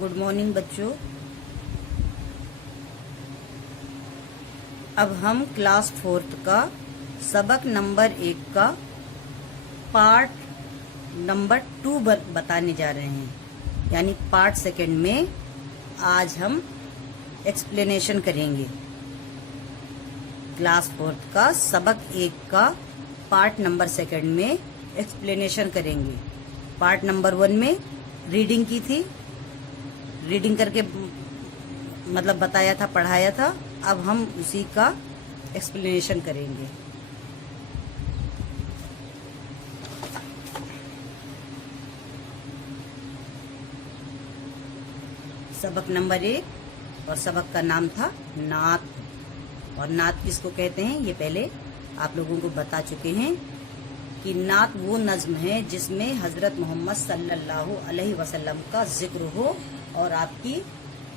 Good morning बच्चों। अब हम क्लास 4th का सबक नंबर 1 का पार्ट नंबर 2 बताने जा रहे हैं, यानी पार्ट 2 में आज हम एक्सप्लेनेशन करेंगे। क्लास 4th का सबक 1 का पार्ट नंबर 2 में एक्सप्लेनेशन करेंगे। पार्ट नंबर 1 में रीडिंग की थी, रीडिंग करके मतलब बताया था, पढ़ाया था। अब हम उसी का एक्सप्लेनेशन करेंगे। सबक नंबर 1 और सबक का नाम था नात। और नात किसको कहते हैं ये पहले आप लोगों को बता चुके हैं कि नात वो नज्म है जिसमें हजरत मोहम्मद सल्लल्लाहु अलैहि वसल्लम का जिक्र हो और आपकी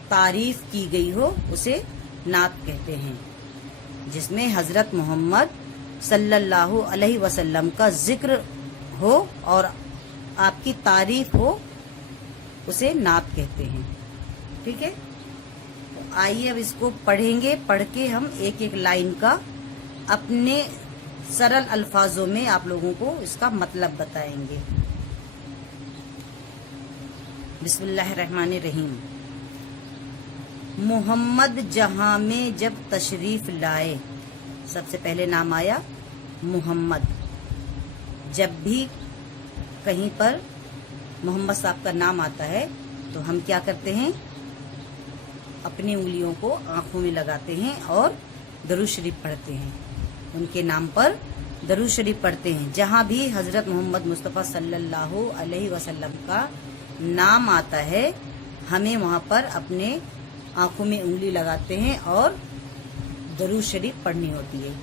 तारीफ की गई हो, उसे नात कहते हैं। जिसमें हजरत मोहम्मद सल्लल्लाहु अलैहि वसल्लम का जिक्र हो और आपकी तारीफ हो, उसे नात कहते हैं। ठीक है, तो आइए अब इसको पढ़ेंगे। पढ़ के हम एक एक लाइन का अपने सरल अल्फाजों में आप लोगों को इसका मतलब बताएंगे। बिस्मिल्लाहिर्रहमानिर्रहीम। मोहम्मद जहां में जब तशरीफ लाए, सबसे पहले नाम आया मोहम्मद। जब भी कहीं पर मोहम्मद साहब का नाम आता है तो हम क्या करते हैं, अपनी उंगलियों को आंखों में लगाते हैं और दरूद शरीफ पढ़ते हैं। उनके नाम पर दरूद शरीफ पढ़ते हैं। जहां भी हजरत मोहम्मद मुस्तफ़ा सल्लल्लाहु अलैहि वसल्लम का नाम आता है, हमें वहां पर अपने आंखों में उंगली लगाते हैं और दरूद शरीफ पढ़नी होती है।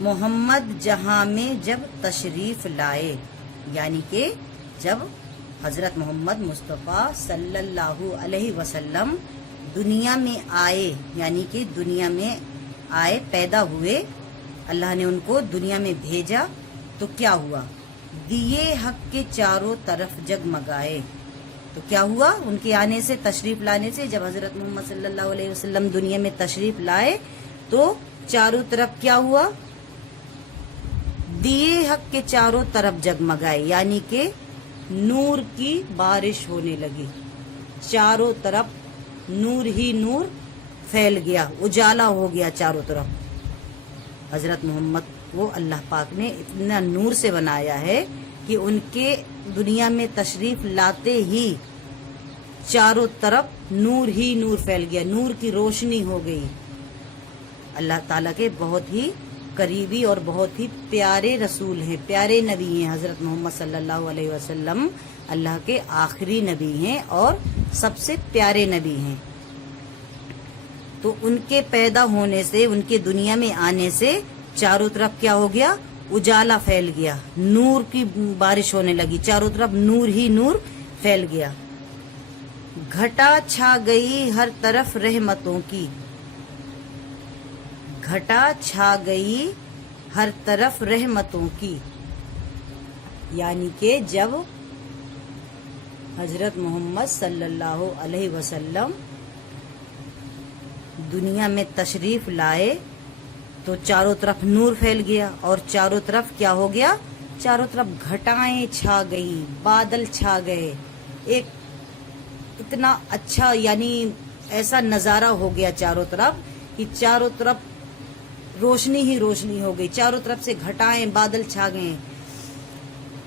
मोहम्मद जहां में जब तशरीफ लाए, यानी कि जब हजरत मोहम्मद मुस्तफ़ा सल्लल्लाहु अलैहि वसल्लम दुनिया में आए, यानी कि दुनिया में आए, पैदा हुए, अल्लाह ने उनको दुनिया में भेजा, तो क्या हुआ, दिए हक के चारों तरफ जगमगाए। तो क्या हुआ, उनके आने से, तशरीफ लाने से, जब हजरत मोहम्मद सल्लल्लाहु अलैहि वसल्लम दुनिया में तशरीफ लाए तो चारों तरफ क्या हुआ, दिए हक के चारों तरफ जगमगाए, यानी कि नूर की बारिश होने लगी। चारों तरफ नूर ही नूर फैल गया, उजाला हो गया चारों तरफ। हजरत मोहम्मद को अल्लाह पाक ने इतना नूर से बनाया है कि उनके दुनिया में तशरीफ लाते ही चारों तरफ नूर ही नूर फैल गया, नूर की रोशनी हो गई। अल्लाह ताला के बहुत ही करीबी और बहुत ही प्यारे रसूल हैं, प्यारे नबी हैं। हजरत मोहम्मद सल्लल्लाहु अलैहि वसल्लम अल्लाह के आखिरी नबी हैं और सबसे प्यारे नबी हैं। तो उनके पैदा होने से, उनके दुनिया में आने से चारों तरफ क्या हो गया, उजाला फैल गया, नूर की बारिश होने लगी, चारों तरफ नूर ही नूर फैल गया। घटा छा गई हर तरफ रहमतों की, घटा छा गई हर तरफ रहमतों की, यानी कि जब हजरत मोहम्मद सल्लल्लाहु अलैहि वसल्लम दुनिया में तशरीफ लाए तो चारों तरफ नूर फैल गया और चारों तरफ क्या हो गया, चारों तरफ घटाएं छा गई, बादल छा गए। एक इतना अच्छा, यानी ऐसा नजारा हो गया चारों तरफ कि चारों तरफ रोशनी ही रोशनी हो गई, चारों तरफ से घटाएं बादल छा गए,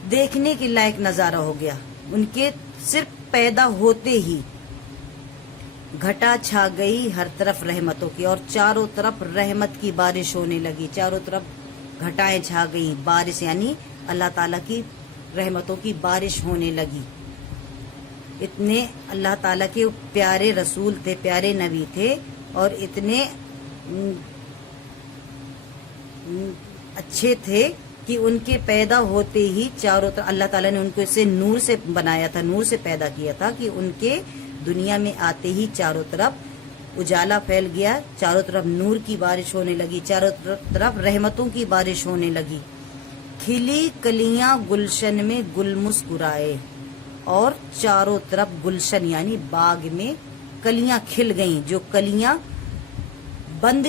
देखने के लायक नजारा हो गया। उनके सिर्फ पैदा होते ही घटा छा गई हर तरफ रहमतों की, और चारों तरफ रहमत की बारिश होने लगी, चारों तरफ घटाएं छा गई, बारिश यानी अल्लाह ताला की रहमतों की बारिश होने लगी। इतने अल्लाह ताला के प्यारे रसूल थे, प्यारे नबी थे, और इतने अच्छे थे कि उनके पैदा होते ही चारों तरफ अल्लाह ताला ने उनको इसे नूर से बनाया था, नूर से पैदा किया था कि उनके दुनिया में आते ही चारों तरफ उजाला फैल गया, चारों तरफ नूर की बारिश होने लगी, चारों तरफ रहमतों की बारिश होने लगी। खिली कलियां गुलशन में गुल मुस्कुराए, اور چاروں طرف گلشن یعنی باغ میں کلیاں کھل گئیں، جو کلیاں بند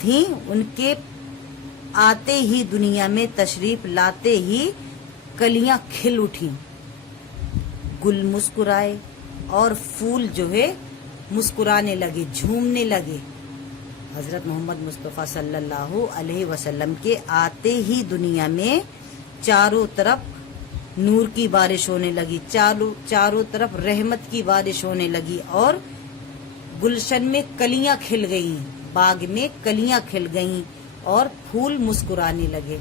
تھیں ان کے آتے ہی دنیا میں تشریف لاتے ہی کلیاں کھل اٹھیں، گل مسکرائے اور پھول جو ہے مسکرانے لگے، جھومنے لگے۔ حضرت محمد مصطفیٰ صلی اللہ علیہ وسلم کے آتے ہی دنیا میں چاروں طرف نور کی بارش ہونے لگی، چاروں طرف رحمت کی بارش ہونے لگی، اور گلشن میں کلیاں کھل گئیں، باغ میں کلیاں کھل گئیں اور پھول مسکرانے لگے۔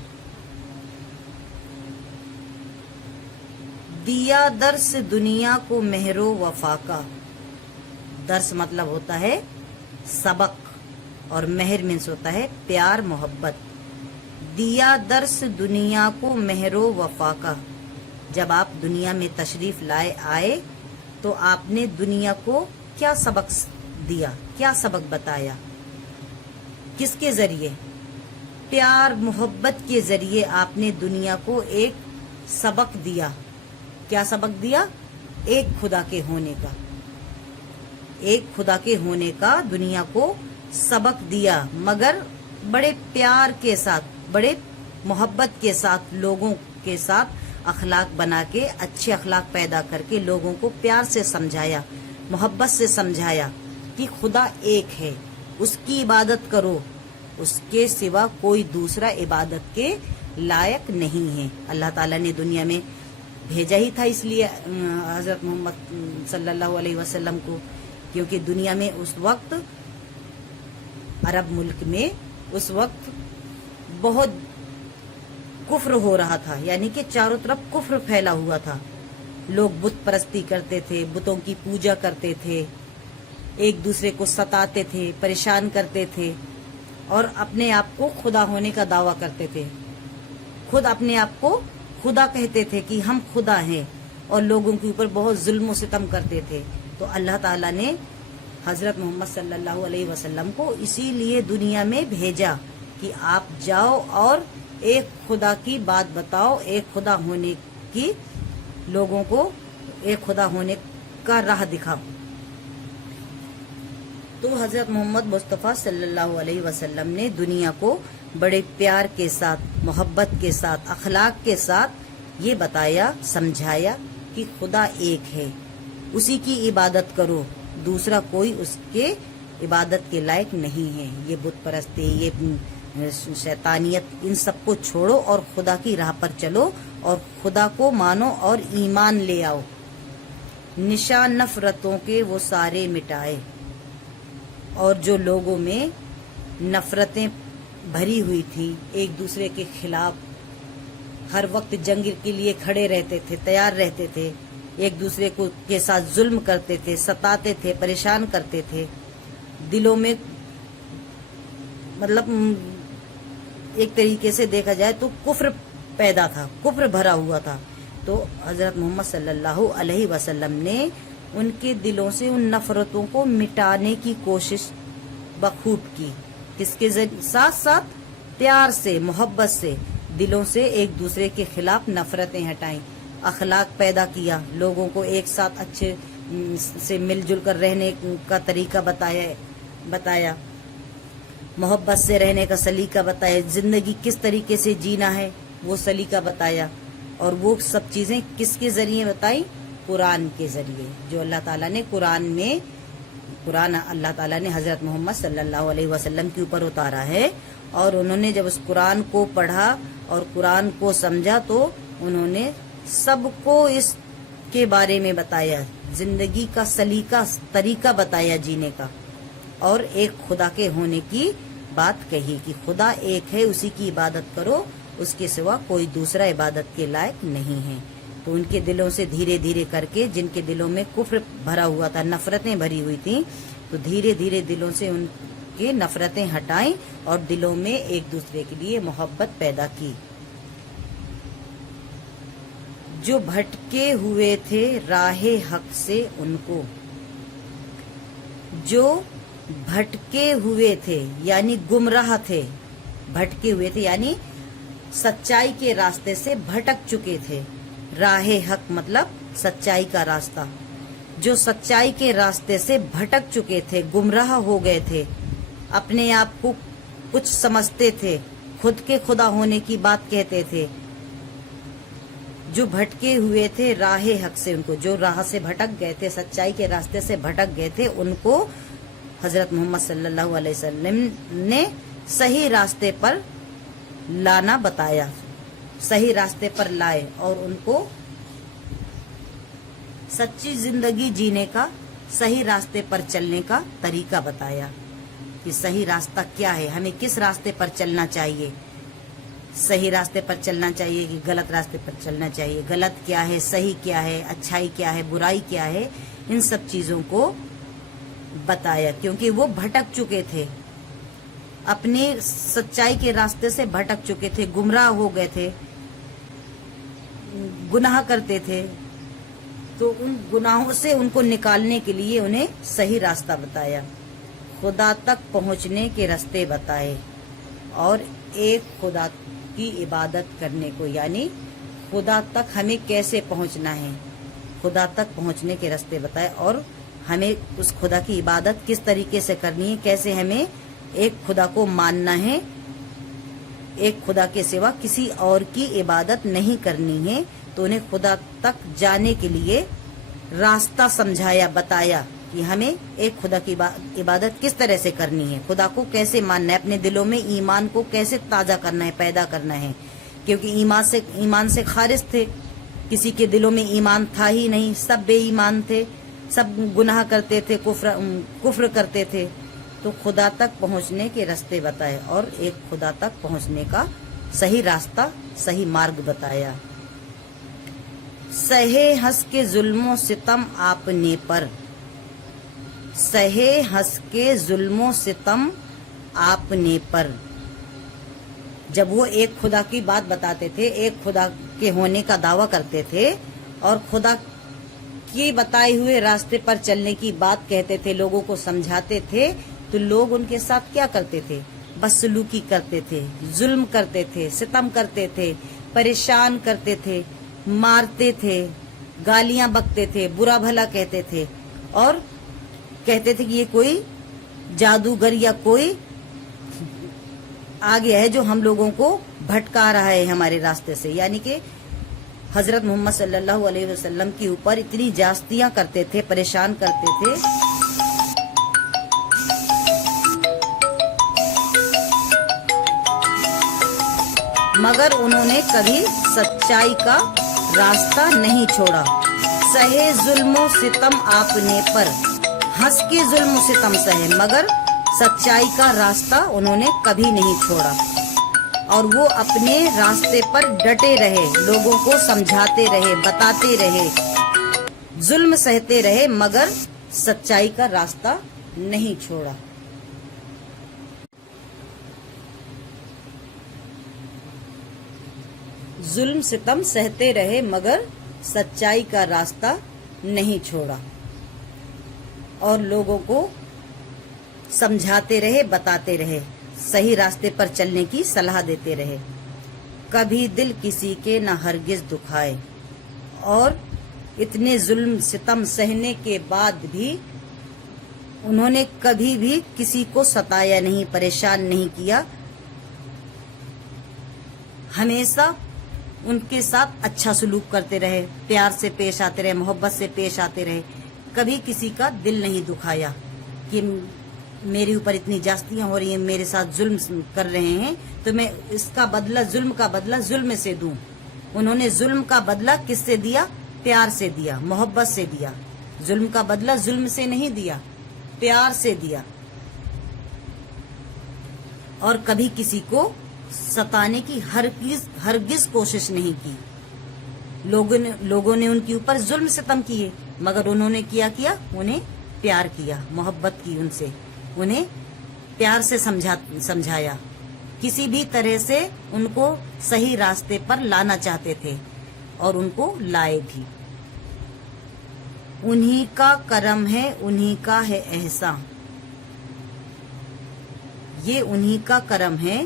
دیا درس دنیا کو مہر و وفا کا، درس مطلب ہوتا ہے سبق، اور مہر مینس ہوتا ہے پیار محبت۔ دیا درس دنیا کو مہر و وفا کا، جب آپ دنیا میں تشریف لائے آئے تو آپ نے دنیا کو کیا سبق دیا، کیا سبق بتایا، کس کے ذریعے؟ پیار محبت کے ذریعے آپ نے دنیا کو ایک سبق دیا۔ کیا سبق دیا؟ ایک خدا کے ہونے کا، ایک خدا کے ہونے کا دنیا کو سبق دیا، مگر بڑے پیار کے ساتھ، بڑے محبت کے ساتھ، لوگوں کے ساتھ اخلاق بنا کے، اچھے اخلاق پیدا کر کے لوگوں کو پیار سے سمجھایا، محبت سے سمجھایا کہ خدا ایک ہے، اس کی عبادت کرو، اس کے سوا کوئی دوسرا عبادت کے لائق نہیں ہے۔ اللہ تعالیٰ نے دنیا میں بھیجا ہی تھا اس لیے حضرت محمد صلی اللہ علیہ وسلم کو، کیونکہ دنیا میں اس وقت، عرب ملک میں اس وقت بہت کفر ہو رہا تھا، یعنی کہ چاروں طرف کفر پھیلا ہوا تھا، لوگ بت پرستی کرتے تھے، بتوں کی پوجا کرتے تھے، ایک دوسرے کو ستاتے تھے، پریشان کرتے تھے، اور اپنے آپ کو خدا ہونے کا دعویٰ کرتے تھے، خود اپنے آپ کو خدا کہتے تھے کہ ہم خدا ہیں، اور لوگوں کے اوپر بہت ظلم و ستم کرتے تھے۔ تو اللہ تعالیٰ نے حضرت محمد صلی اللہ علیہ وسلم کو اسی لیے دنیا میں بھیجا کہ آپ جاؤ اور ایک خدا کی بات بتاؤ، ایک خدا ہونے کی، لوگوں کو ایک خدا ہونے کا راہ دکھاؤ۔ تو حضرت محمد مصطفیٰ صلی اللہ علیہ وسلم نے دنیا کو بڑے پیار کے ساتھ، محبت کے ساتھ، اخلاق کے ساتھ یہ بتایا، سمجھایا کہ خدا ایک ہے، اسی کی عبادت کرو، دوسرا کوئی اس کے عبادت کے لائق نہیں ہے۔ یہ بت پرستی، یہ شیطانیت، ان سب کو چھوڑو اور خدا کی راہ پر چلو، اور خدا کو مانو اور ایمان لے آؤ۔ نشان نفرتوں کے وہ سارے مٹائے، اور جو لوگوں میں نفرتیں بھری ہوئی تھی، ایک دوسرے کے خلاف ہر وقت جنگ کے لیے کھڑے رہتے تھے، تیار رہتے تھے، ایک دوسرے کو کے ساتھ ظلم کرتے تھے، ستاتے تھے، پریشان کرتے تھے، دلوں میں مطلب ایک طریقے سے دیکھا جائے تو کفر پیدا تھا، کفر بھرا ہوا تھا۔ تو حضرت محمد صلی اللہ علیہ وسلم نے ان کے دلوں سے ان نفرتوں کو مٹانے کی کوشش بخوب کی، کس کے ساتھ ساتھ پیار سے، محبت سے، دلوں سے ایک دوسرے کے خلاف نفرتیں ہٹائیں، اخلاق پیدا کیا، لوگوں کو ایک ساتھ اچھے سے مل جل کر رہنے کا طریقہ بتایا، محبت سے رہنے کا سلیقہ بتایا، زندگی کس طریقے سے جینا ہے وہ سلیقہ بتایا، اور وہ سب چیزیں کس کے ذریعے بتائی؟ قرآن کے ذریعے، جو اللہ تعالیٰ نے قرآن اللہ تعالیٰ نے حضرت محمد صلی اللہ علیہ وسلم کے اوپر اتارا ہے، اور انہوں نے جب اس قرآن کو پڑھا اور قرآن کو سمجھا تو انہوں نے سب کو اس کے بارے میں بتایا، زندگی کا سلیقہ، طریقہ بتایا جینے کا، اور ایک خدا کے ہونے کی بات کہی کہ خدا ایک ہے، اسی کی عبادت کرو، اس کے سوا کوئی دوسرا عبادت کے لائق نہیں ہے۔ تو ان کے دلوں سے دھیرے دھیرے کر کے، جن کے دلوں میں کفر بھرا ہوا تھا، نفرتیں بھری ہوئی تھیں، تو دھیرے دھیرے دلوں سے ان کے نفرتیں ہٹائیں اور دلوں میں ایک دوسرے کے لیے محبت پیدا کی۔ جو بھٹکے ہوئے تھے راہ حق سے ان کو، جو بھٹکے ہوئے تھے یعنی گمراہ تھے، بھٹکے ہوئے تھے یعنی سچائی کے راستے سے بھٹک چکے تھے، राहे हक मतलब सच्चाई का रास्ता। जो सच्चाई के रास्ते से भटक चुके थे, गुमराह हो गए थे, अपने आप को कुछ समझते थे, खुद के खुदा होने की बात कहते थे, जो भटके हुए थे राहे हक से, उनको जो राह से भटक गए थे, सच्चाई के रास्ते से भटक गए थे, उनको हजरत मोहम्मद सल्लल्लाहु अलैहि वसल्लम ने सही रास्ते पर लाना बताया, सही रास्ते पर लाए और उनको सच्ची जिंदगी जीने का, सही रास्ते पर चलने का तरीका बताया कि सही रास्ता क्या है, हमें किस रास्ते पर चलना चाहिए, सही रास्ते पर चलना चाहिए कि गलत रास्ते पर चलना चाहिए, गलत क्या है, सही क्या है, अच्छाई क्या है, बुराई क्या है, इन सब चीजों को बताया। क्योंकि वो भटक चुके थे, अपने सच्चाई के रास्ते से भटक चुके थे, गुमराह हो गए थे, गुनाह करते थे, तो उन गुनाहों से उनको निकालने के लिए उन्हें सही रास्ता बताया, खुदा तक पहुंचने के रास्ते बताए और एक खुदा की इबादत करने को, यानी खुदा तक हमें कैसे पहुंचना है, खुदा तक पहुंचने के रास्ते बताए और हमें उस खुदा की इबादत किस तरीके से करनी है, कैसे हमें एक खुदा को मानना है, एक खुदा के सिवा किसी और की इबादत नहीं करनी है। तो उन्हें खुदा तक जाने के लिए रास्ता समझाया, बताया कि हमें एक खुदा की इबादत किस तरह से करनी है, खुदा को कैसे मानना है, अपने दिलों में ईमान को कैसे ताजा करना है, पैदा करना है। क्योंकि ईमान से खारिज थे, किसी के दिलों में ईमान था ही नहीं, सब बेईमान थे, सब गुनाह करते थे, कुफ्र करते थे। तो खुदा तक पहुंचने के रास्ते बताए और एक खुदा तक पहुंचने का सही रास्ता, सही मार्ग बताया। सहे हंस के जुल्मों सितम आपने पर, सहे हंस के जुल्मों सितम आपने पर। जब वो एक खुदा की बात बताते थे, एक खुदा के होने का दावा करते थे और खुदा के बताए हुए रास्ते पर चलने की बात कहते थे, लोगों को समझाते थे, तो लोग उनके साथ क्या करते थे, बदसलूकी करते थे, जुल्म करते थे, सितम करते थे, परेशान करते थे, मारते थे, गालियां बकते थे, बुरा भला कहते थे और कहते थे कि ये कोई जादूगर या कोई आ गया है जो हम लोगों को भटका रहा है हमारे रास्ते से। यानी कि हजरत मोहम्मद सल्लल्लाहु अलैहि वसल्लम के ऊपर इतनी जास्तियां करते थे, परेशान करते थे, मगर उन्होंने कभी सच्चाई का रास्ता नहीं छोड़ा। सहे जुल्मो सितम आपने पर, हंस के जुल्म सितम सहे, मगर सच्चाई का रास्ता उन्होंने कभी नहीं छोड़ा और वो अपने रास्ते पर डटे रहे, लोगों को समझाते रहे, बताते रहे, जुल्म सहते रहे, मगर सच्चाई का रास्ता नहीं छोड़ा। जुल्म सितम सहते रहे मगर सच्चाई का रास्ता नहीं छोड़ा और लोगों को समझाते रहे, बताते रहे, सही रास्ते पर चलने की सलाह देते रहे। कभी दिल किसी के न हरगिज दुखाए और इतने जुल्म सितम सहने के बाद भी उन्होंने कभी भी किसी को सताया नहीं, परेशान नहीं किया, हमेशा उनके साथ अच्छा सलूक करते रहे, प्यार से पेश आते रहे, मोहब्बत से पेश आते रहे, कभी किसी का दिल नहीं दुखाया कि मेरे ऊपर इतनी जास्तियां हो रही हैं, मेरे साथ जुल्म कर रहे हैं तो मैं इसका बदला, जुल्म का बदला जुल्म से दूं। उन्होंने जुल्म का बदला किससे दिया? प्यार से दिया, मोहब्बत से दिया। जुल्म का बदला जुल्म से नहीं दिया, प्यार से दिया और कभी किसी को सताने की हरगिज कोशिश नहीं की। लोगों ने उनके ऊपर जुल्म सितम किए मगर उन्होंने किया उन्हें प्यार किया, मोहब्बत की उनसे, उन्हें प्यार से समझाया, किसी भी तरह से उनको सही रास्ते पर लाना चाहते थे और उनको लाए भी। उन्हीं का करम है, उन्हीं का है एहसान, ये उन्हीं का करम है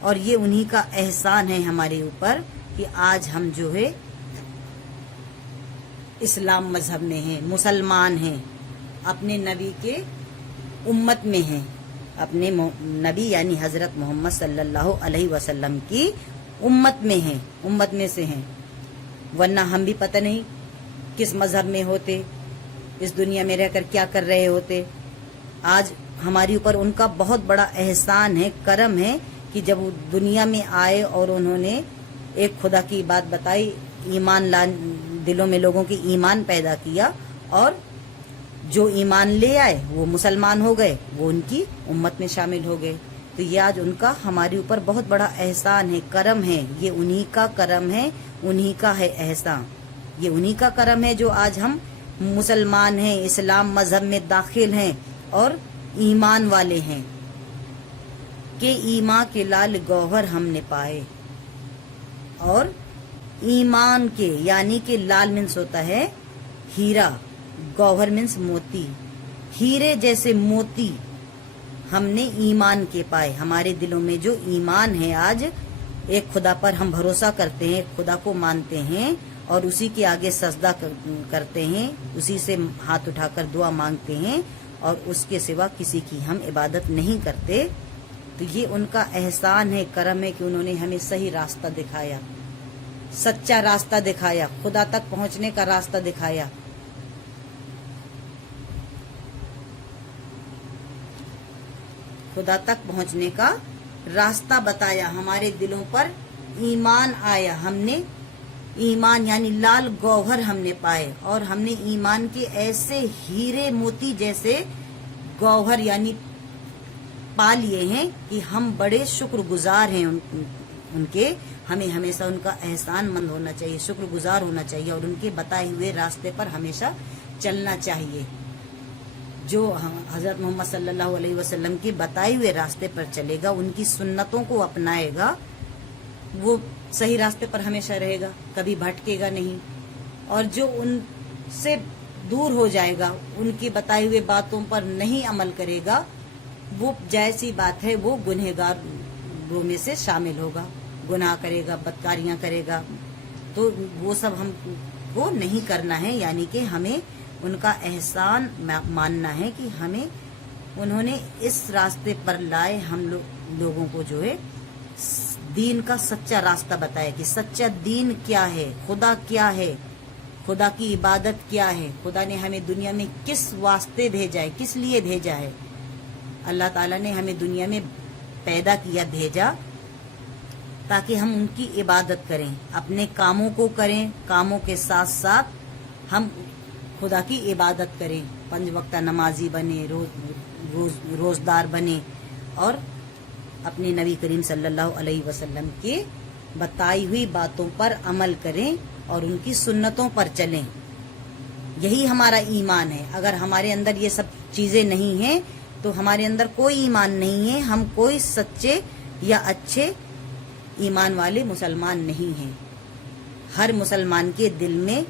और ये उन्हीं का एहसान है हमारे ऊपर कि आज हम जो है اسلام مذہب میں ہیں، مسلمان ہیں، اپنے نبی کے امت میں ہیں، اپنے نبی یعنی حضرت محمد صلی اللہ علیہ وسلم کی امت میں ہیں، امت میں سے ہیں، ورنہ ہم بھی پتہ نہیں کس مذہب میں ہوتے، اس دنیا میں رہ کر کیا کر رہے ہوتے۔ آج ہماری اوپر ان کا بہت بڑا احسان ہے، کرم ہے کہ جب وہ دنیا میں آئے اور انہوں نے ایک خدا کی بات بتائی، ایمان دلوں میں لوگوں کی ایمان پیدا کیا، اور جو ایمان لے آئے وہ مسلمان ہو گئے، وہ ان کی امت میں شامل ہو گئے۔ تو یہ آج ان کا ہمارے اوپر بہت بڑا احسان ہے، کرم ہے، یہ انہی کا کرم ہے، انہی کا ہے احسان، یہ انہی کا کرم ہے جو آج ہم مسلمان ہیں، اسلام مذہب میں داخل ہیں اور ایمان والے ہیں کہ ایمان کے لال گوہر ہم نے پائے۔ اور ایمان کے یعنی کہ لال منس ہوتا ہے ہیرا، گوہر منس موتی، ہیرے جیسے موتی ہم نے ایمان کے پائے۔ ہمارے دلوں میں جو ایمان ہے، آج ایک خدا پر ہم بھروسہ کرتے ہیں، خدا کو مانتے ہیں اور اسی کے آگے سجدہ کرتے ہیں، اسی سے ہاتھ اٹھا کر دعا مانگتے ہیں اور اس کے سوا کسی کی ہم عبادت نہیں کرتے، تو یہ ان کا احسان ہے، کرم ہے کہ انہوں نے ہمیں صحیح راستہ دکھایا، سچا راستہ دکھایا، خدا تک پہنچنے کا راستہ دکھایا۔ خدا تک پہنچنے کا راستہ بتایا، ہمارے دلوں پر ایمان آیا، ہم نے ایمان یعنی لال گوہر ہم نے پائے، اور ہم نے ایمان کے ایسے ہیرے موتی جیسے گوہر یعنی پا لیے ہیں کہ ہم بڑے شکر گزار ہیں ان کے، ہمیں ہمیشہ ان کا احسان مند ہونا چاہیے، شکر گزار ہونا چاہیے اور ان کے بتائے ہوئے راستے پر ہمیشہ چلنا چاہیے۔ جو حضرت محمد صلی اللہ علیہ وسلم کے بتائے ہوئے راستے پر چلے گا، ان کی سنتوں کو اپنائے گا، وہ صحیح راستے پر ہمیشہ رہے گا، کبھی بھٹکے گا نہیں۔ اور جو ان سے دور ہو جائے گا، ان کی بتائی ہوئے باتوں پر نہیں عمل کرے گا، وہ جیسی بات ہے وہ گنہگاروں میں سے شامل ہوگا، گناہ کرے گا، بدکاریاں کرے گا۔ تو وہ سب ہم کو نہیں کرنا ہے، یعنی کہ ہمیں ان کا احسان ماننا ہے کہ ہمیں انہوں نے اس راستے پر لائے، ہم لوگوں کو جو ہے دین کا سچا راستہ بتایا کہ سچا دین کیا ہے، خدا کیا ہے، خدا کی عبادت کیا ہے، خدا نے ہمیں دنیا میں کس واسطے بھیجا ہے، کس لیے بھیجا ہے۔ اللہ تعالیٰ نے ہمیں دنیا میں پیدا کیا، بھیجا تاکہ ہم ان کی عبادت کریں، اپنے کاموں کو کریں، کاموں کے ساتھ ساتھ ہم خدا کی عبادت کریں، 5 وقتہ نمازی بنے، روزدار بنے اور اپنے نبی کریم صلی اللہ علیہ وسلم کے بتائی ہوئی باتوں پر عمل کریں اور ان کی سنتوں پر چلیں۔ یہی ہمارا ایمان ہے۔ اگر ہمارے اندر یہ سب چیزیں نہیں ہیں تو ہمارے اندر کوئی ایمان نہیں ہے، ہم کوئی سچے یا اچھے ایمان والے مسلمان نہیں ہیں۔ ہر مسلمان کے دل میں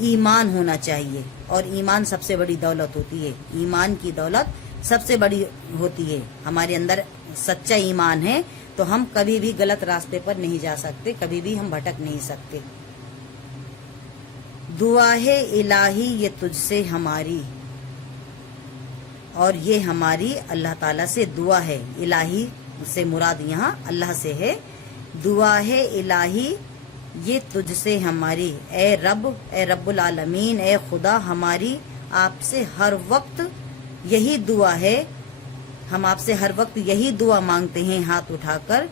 ایمان ہونا چاہیے، اور ایمان سب سے بڑی دولت ہوتی ہے، ایمان کی دولت سب سے بڑی ہوتی ہے۔ ہمارے اندر سچا ایمان ہے تو ہم کبھی بھی غلط راستے پر نہیں جا سکتے، کبھی بھی ہم بھٹک نہیں سکتے۔ دعا ہے الہی یہ تجھ سے ہماری، اور یہ ہماری اللہ تعالیٰ سے دعا ہے، الہی سے مراد یہاں اللہ سے ہے۔ دعا ہے الہی یہ تجھ سے ہماری، اے رب العالمین، اے خدا، ہماری آپ سے ہر وقت یہی دعا ہے، ہم آپ سے ہر وقت یہی دعا مانگتے ہیں ہاتھ اٹھا کر،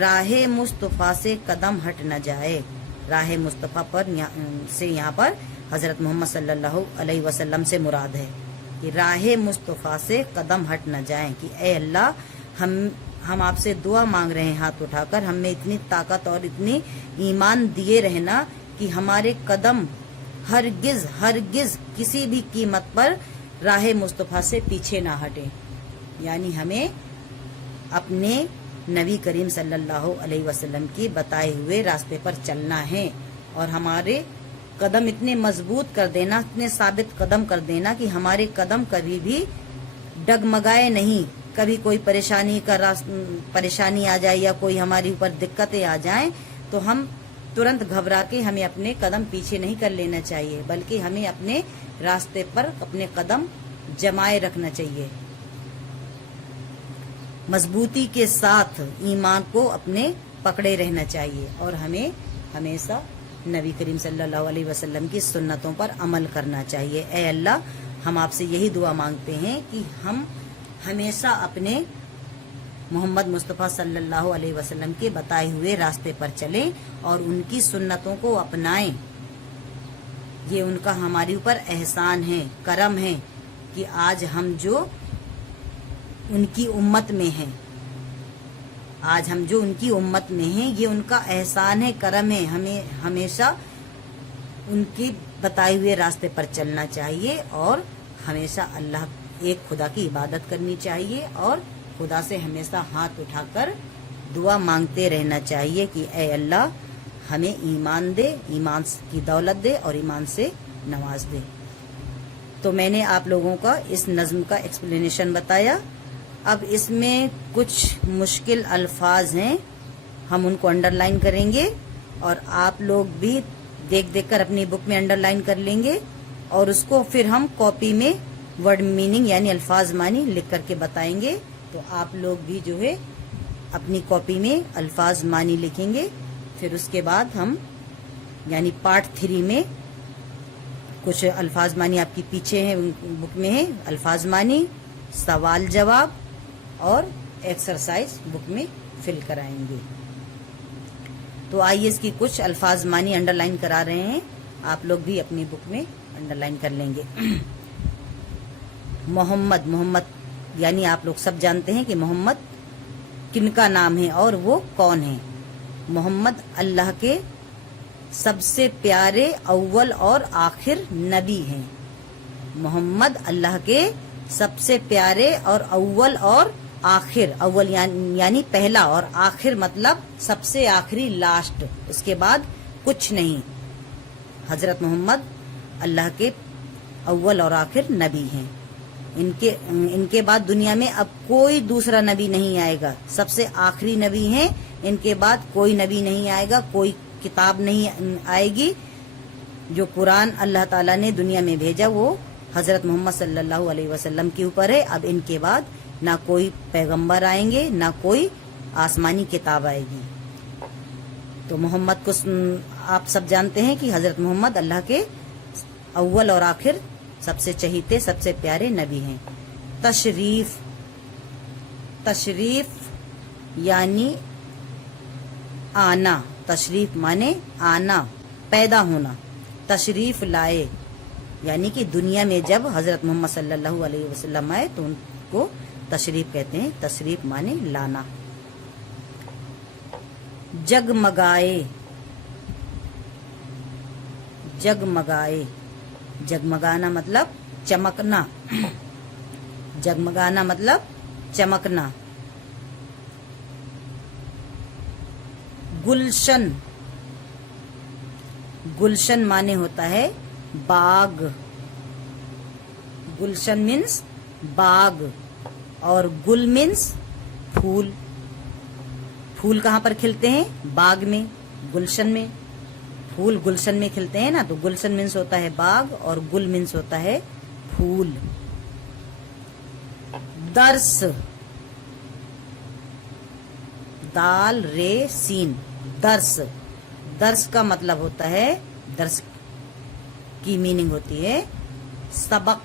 راہ مصطفیٰ سے قدم ہٹ نہ جائے۔ راہ مصطفیٰ پر سے یہاں پر حضرت محمد صلی اللہ علیہ وسلم سے مراد ہے کہ راہ مصطفیٰ سے قدم ہٹ نہ جائیں، کہ اے اللہ ہم آپ سے دعا مانگ رہے ہیں ہاتھ اٹھا کر، ہم میں اتنی طاقت اور اتنی ایمان دیے رہنا کہ ہمارے قدم ہرگز کسی بھی قیمت پر راہ مصطفیٰ سے پیچھے نہ ہٹیں، یعنی ہمیں اپنے نبی کریم صلی اللہ علیہ وسلم کی بتائے ہوئے راستے پر چلنا ہے، اور ہمارے قدم اتنے مضبوط کر دینا، اتنے ثابت قدم کر دینا کہ ہمارے قدم کبھی بھی ڈگمگائے نہیں، کبھی کوئی پریشانی آ جائے یا کوئی ہماری اوپر دقتیں آ جائیں تو ہم तुरंत घबरा के हमें अपने कदम पीछे नहीं कर लेना चाहिए, बल्कि हमें अपने रास्ते पर अपने कदम जमाए रखना चाहिए। मजबूती के साथ ईमान को अपने पकड़े रहना चाहिए और हमें हमेशा नबी करीम सल्लल्लाहु अलैहि वसल्लम की सुन्नतों पर अमल करना चाहिए। ऐ अल्लाह, हम आपसे यही दुआ मांगते हैं कि हम हमेशा अपने मोहम्मद मुस्तफ़ा सल्लल्लाहु अलैहि वसल्लम के बताए हुए रास्ते पर चलें और उनकी सुन्नतों को अपनाएं। ये उनका हमारे ऊपर एहसान है, करम है कि आज हम जो उनकी उम्मत में हैं, आज हम जो उनकी उम्मत में हैं, ये उनका एहसान है, करम है। हमें हमेशा उनके बताए हुए रास्ते पर चलना चाहिए और हमेशा अल्लाह एक खुदा की इबादत करनी चाहिए और खुदा से हमेशा हाथ उठाकर दुआ मांगते रहना चाहिए कि ऐ अल्लाह हमें ईमान दे, ईमान की दौलत दे और ईमान से नवाज दे। तो मैंने आप लोगों का इस नज़्म का एक्सप्लेनेशन बताया। अब इसमें कुछ मुश्किल अल्फाज हैं, हम उनको अंडरलाइन करेंगे और आप लोग भी देख देख कर अपनी बुक में अंडरलाइन कर लेंगे और उसको फिर हम कॉपी में वर्ड मीनिंग यानी अल्फाज मानी लिख करके बताएंगे। तो आप लोग भी जो है अपनी कॉपी में अल्फाज मानी लिखेंगे। फिर उसके बाद हम यानी पार्ट 3 में कुछ अल्फाज मानी आपकी पीछे है बुक में है, अल्फाज मानी, सवाल जवाब और एक्सरसाइज बुक में फिल कराएंगे। तो आइए इसकी कुछ अल्फाज मानी अंडरलाइन करा रहे हैं, आप लोग भी अपनी बुक में अंडरलाइन कर लेंगे। मोहम्मद, मोहम्मद यानी आप लोग सब जानते हैं कि मोहम्मद किनका नाम है और वो कौन है। मोहम्मद अल्लाह के सबसे प्यारे अव्वल और आखिर नबी हैं। मोहम्मद अल्लाह के सबसे प्यारे और अव्वल और आखिर, अव्वल यानी पहला और आखिर मतलब सबसे आखिरी, लास्ट, उसके बाद कुछ नहीं। हजरत मोहम्मद अल्लाह के अव्वल और आखिर नबी हैं। इनके बाद दुनिया में अब कोई दूसरा नबी नहीं आएगा, सबसे आखिरी नबी हैं। इनके बाद कोई नबी नहीं आएगा, कोई किताब नहीं आएगी। जो कुरान अल्लाह ताला ने दुनिया में भेजा वो हजरत मोहम्मद सल्लल्लाहु अलैहि वसल्लम के ऊपर है। अब इनके बाद ना कोई पैगंबर आएंगे, ना कोई आसमानी किताब आएगी। तो मोहम्मद को आप सब जानते हैं कि हजरत मोहम्मद अल्लाह के अव्वल और आखिर सबसे चहीते, सबसे प्यारे नबी हैं। तशरीफ, तशरीफ यानी आना, तशरीफ माने आना, पैदा होना। तशरीफ लाए यानी कि दुनिया में जब हजरत मोहम्मद सल्लल्लाहु अलैहि वसल्लम आए तो उनको तशरीफ कहते हैं। तशरीफ माने लाना। जगमगाए, जगमगाए, जगमगाना मतलब चमकना, जगमगाना मतलब चमकना। गुलशन, गुलशन माने होता है बाग। गुलशन मीन्स बाग और गुल मीन्स फूल। फूल कहाँ पर खिलते हैं? बाग में, गुलशन में। फूल गुलशन में खिलते हैं ना, तो गुलशन मीन्स होता है बाग और गुल मीन्स होता है फूल। दर्स, दाल रे सीन, दर्स। दर्स का मतलब होता है, दर्स की मीनिंग होती है सबक,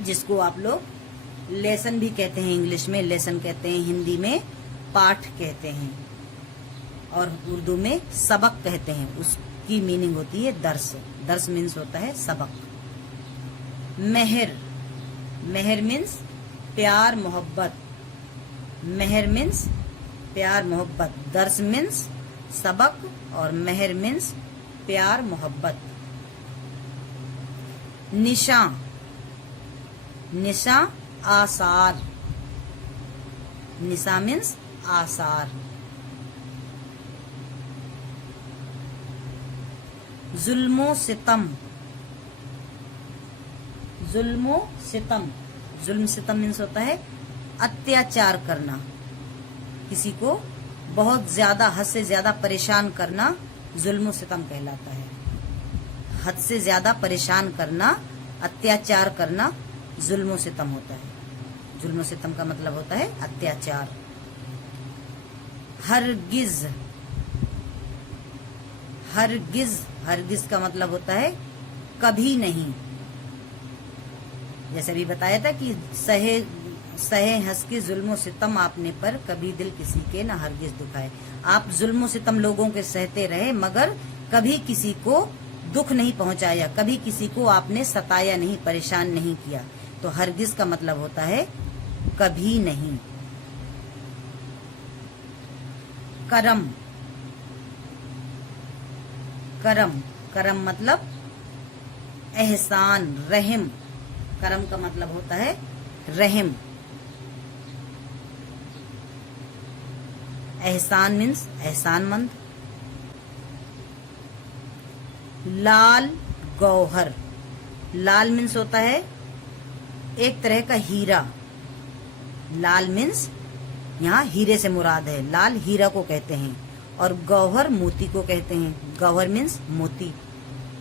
जिसको आप लोग लेसन भी कहते हैं। इंग्लिश में लेसन कहते हैं, हिंदी में पाठ कहते हैं और उर्दू में सबक कहते हैं। उसकी मीनिंग होती है दर्स। दर्स मीन्स होता है सबक। मेहर, मेहर मीन्स प्यार मोहब्बत। मेहर मीन्स प्यार मोहब्बत। दर्स मीन्स सबक और मेहर मीन्स प्यार मोहब्बत। निशा, निशा आसार। निशा मीन्स आसार। जुल्मो सितम, जुल्मो सितम। जुल्म सितम मीन्स होता है अत्याचार करना, किसी को बहुत ज्यादा, हद से ज्यादा परेशान करना जुल्म व सितम कहलाता है। हद से ज्यादा परेशान करना, अत्याचार करना जुल्म व सितम होता है। जुल्म व सितम का मतलब होता है अत्याचार। हरगिज, हरगिज, हरगिज का मतलब होता है कभी नहीं। जैसे अभी बताया था कि सहे हंस के जुल्म सितम आपने पर, कभी दिल किसी के न हरगिज दुखाए। आप जुल्म सितम लोगों के सहते रहे मगर कभी किसी को दुख नहीं पहुंचाया, कभी किसी को आपने सताया नहीं, परेशान नहीं किया। तो हरगिज का मतलब होता है कभी नहीं। करम, करम, करम मतलब एहसान, रहम। करम का मतलब होता है रहम। एहसान मीन्स एहसानमंद। लाल गौहर, लाल मीन्स होता है एक तरह का हीरा। लाल मीन्स यहाँ हीरे से मुराद है, लाल हीरा को कहते हैं, और गौहर मोती को कहते हैं। गौहर मीन्स मोती।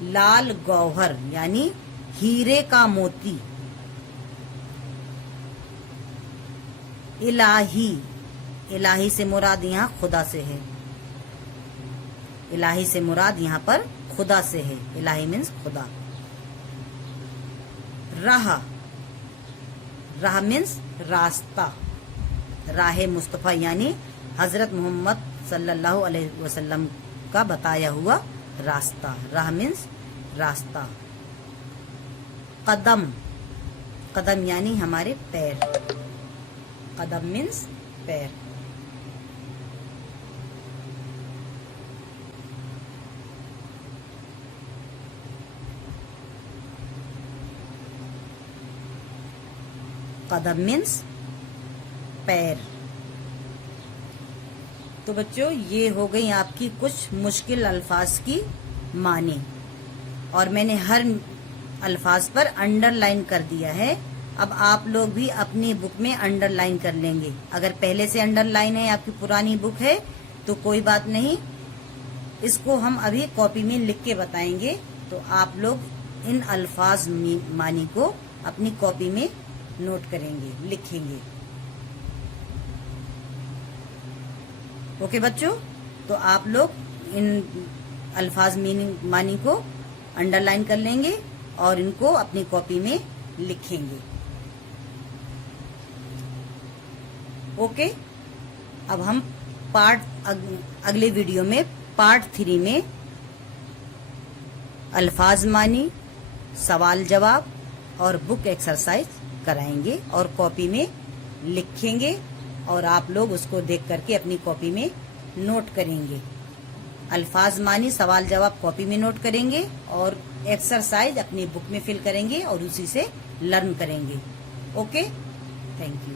लाल गौहर यानी हीरे का मोती। इलाही, इलाही से मुराद यहाँ खुदा से है। इलाही से मुराद यहाँ पर खुदा से है। इलाही मीन्स खुदा। राह, राह मीन्स रास्ता। राह मुस्तफा यानी हजरत मोहम्मद सल्लल्लाहु अलैहि वसल्लम का बताया हुआ रास्ता। राह मीन्स रास्ता। कदम, कदम यानी हमारे पैर। कदम मीन्स पैर। कदम मीन्स पैर। तो बच्चों ये हो गई आपकी कुछ मुश्किल अल्फाज की माने, और मैंने हर अल्फाज पर अंडरलाइन कर दिया है। अब आप लोग भी अपनी बुक में अंडरलाइन कर लेंगे। अगर पहले से अंडरलाइन है, आपकी पुरानी बुक है, तो कोई बात नहीं, इसको हम अभी कॉपी में लिख के बताएंगे। तो आप लोग इन अल्फाज मानी को अपनी कॉपी में नोट करेंगे, लिखेंगे। ओके बच्चों, तो आप लोग इन अल्फाज मानी को अंडरलाइन कर लेंगे और इनको अपनी कॉपी में लिखेंगे। ओके, अब हम अगले वीडियो में पार्ट 3 में अल्फाज मानी, सवाल जवाब और बुक एक्सरसाइज कराएंगे और कॉपी में लिखेंगे, और आप लोग उसको देख करके अपनी कॉपी में नोट करेंगे। अल्फाज मानी, सवाल जवाब कॉपी में नोट करेंगे और एक्सरसाइज अपनी बुक में फिल करेंगे और उसी से लर्न करेंगे। Okay, thank you.